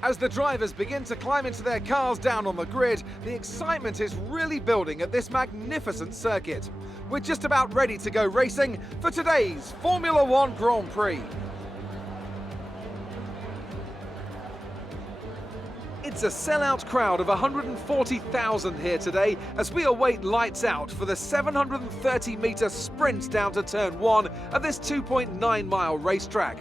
As the drivers begin to climb into their cars down on the grid, the excitement is really building at this magnificent circuit. We're just about ready to go racing for today's Formula One Grand Prix. It's a sellout crowd of 140,000 here today as we await lights out for the 730-metre sprint down to turn 1 of this 2.9-mile racetrack.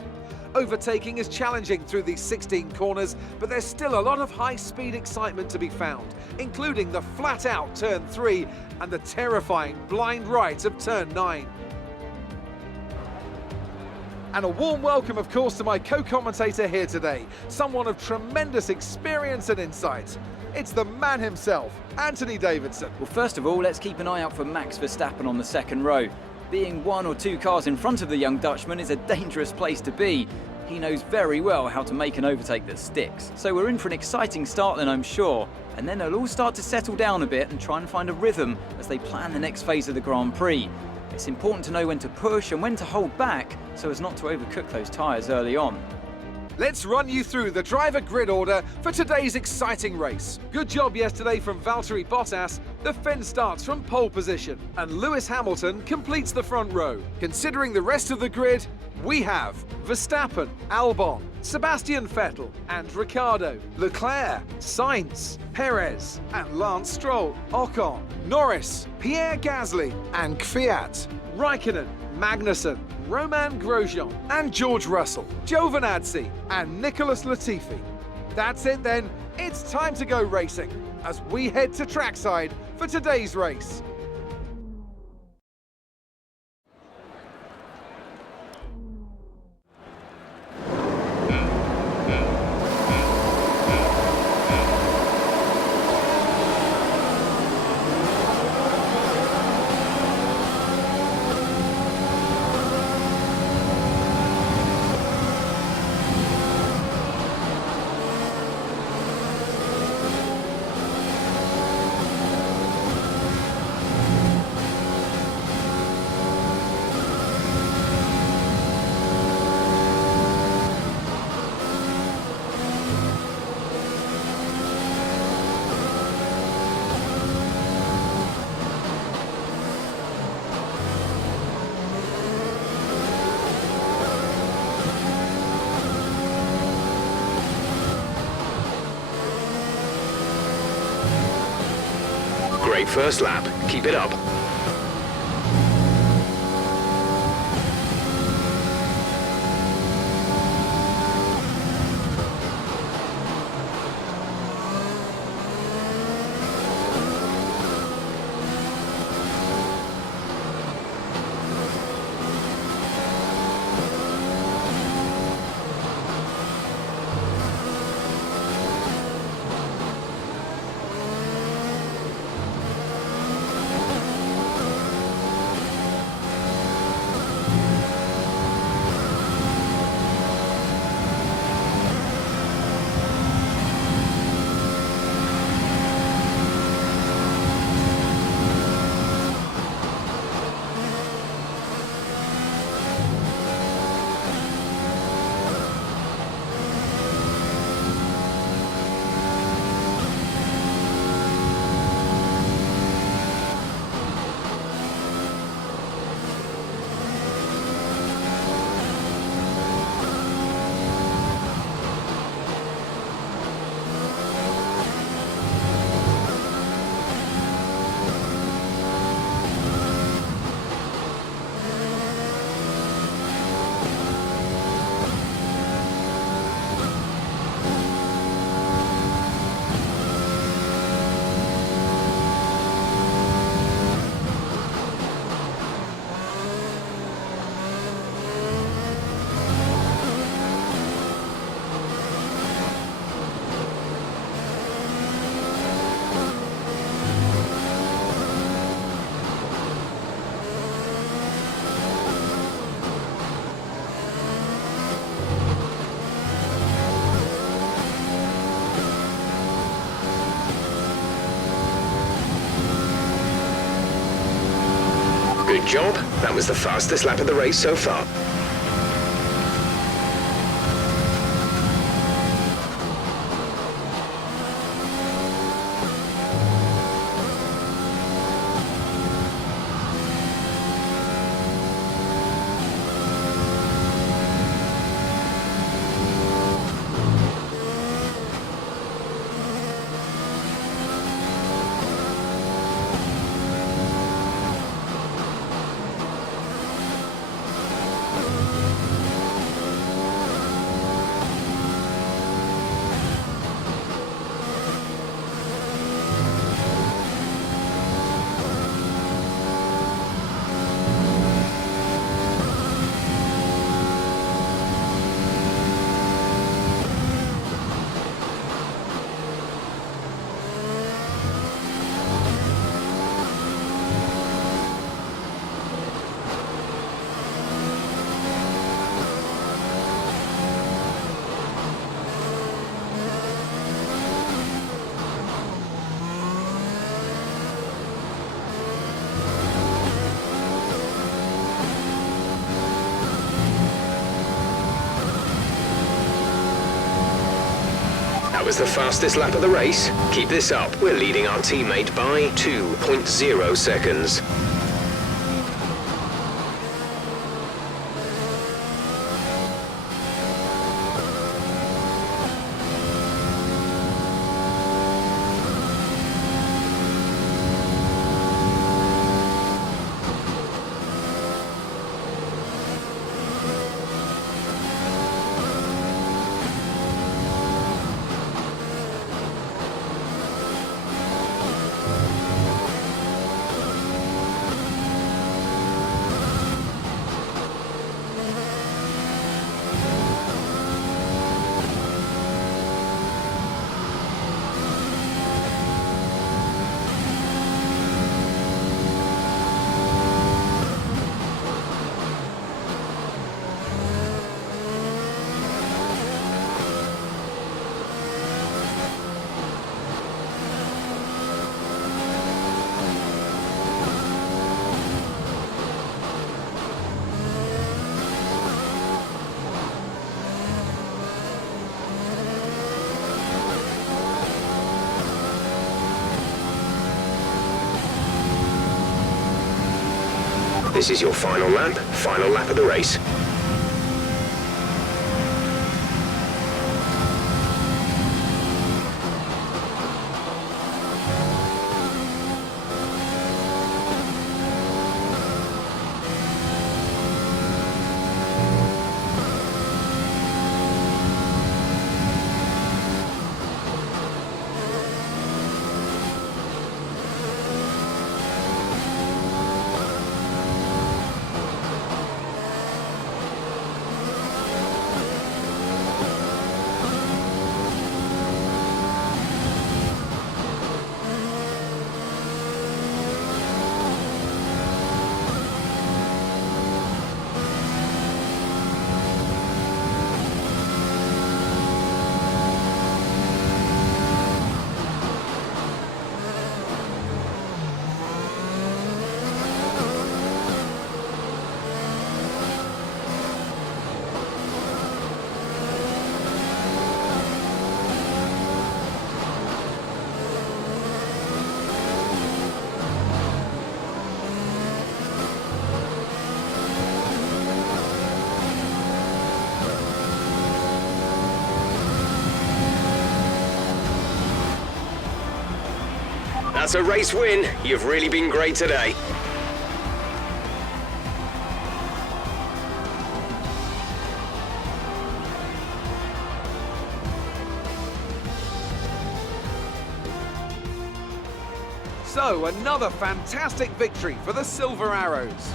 Overtaking is challenging through these 16 corners, but there's still a lot of high-speed excitement to be found, including the flat-out turn 3 and the terrifying blind right of turn 9. And a warm welcome, of course, to my co-commentator here today, someone of tremendous experience and insight. It's the man himself, Anthony Davidson. Well, first of all, let's keep an eye out for Max Verstappen on the second row. Being 1 or 2 cars in front of the young Dutchman is a dangerous place to be. He knows very well how to make an overtake that sticks. So we're in for an exciting start then, I'm sure. And then they'll all start to settle down a bit and try and find a rhythm as they plan the next phase of the Grand Prix. It's important to know when to push and when to hold back so as not to overcook those tyres early on. Let's run you through the driver grid order for today's exciting race. Good job yesterday from Valtteri Bottas. The Finn starts from pole position and Lewis Hamilton completes the front row. Considering the rest of the grid, we have Verstappen, Albon, Sebastian Vettel and Ricciardo, Leclerc, Sainz, Perez and Lance Stroll, Ocon, Norris, Pierre Gasly and Kvyat, Raikkonen, Magnussen, Romain Grosjean and George Russell, Giovinazzi and Nicholas Latifi. That's it then, it's time to go racing as we head to trackside for today's race. Great first lap. Keep it up. Good job. That was the fastest lap of the race so far. was the fastest lap of the race. Keep this up. We're leading our teammate by 2.0 seconds. This is your final lap of the race. That's a race win. You've really been great today. So, another fantastic victory for the Silver Arrows.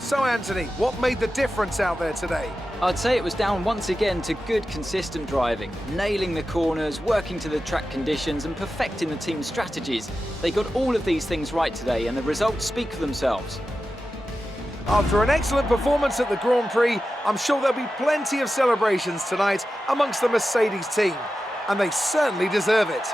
So, Anthony, what made the difference out there today? I'd say it was down once again to good, consistent driving, nailing the corners, working to the track conditions and perfecting the team's strategies. They got all of these things right today and the results speak for themselves. After an excellent performance at the Grand Prix, I'm sure there'll be plenty of celebrations tonight amongst the Mercedes team, and they certainly deserve it.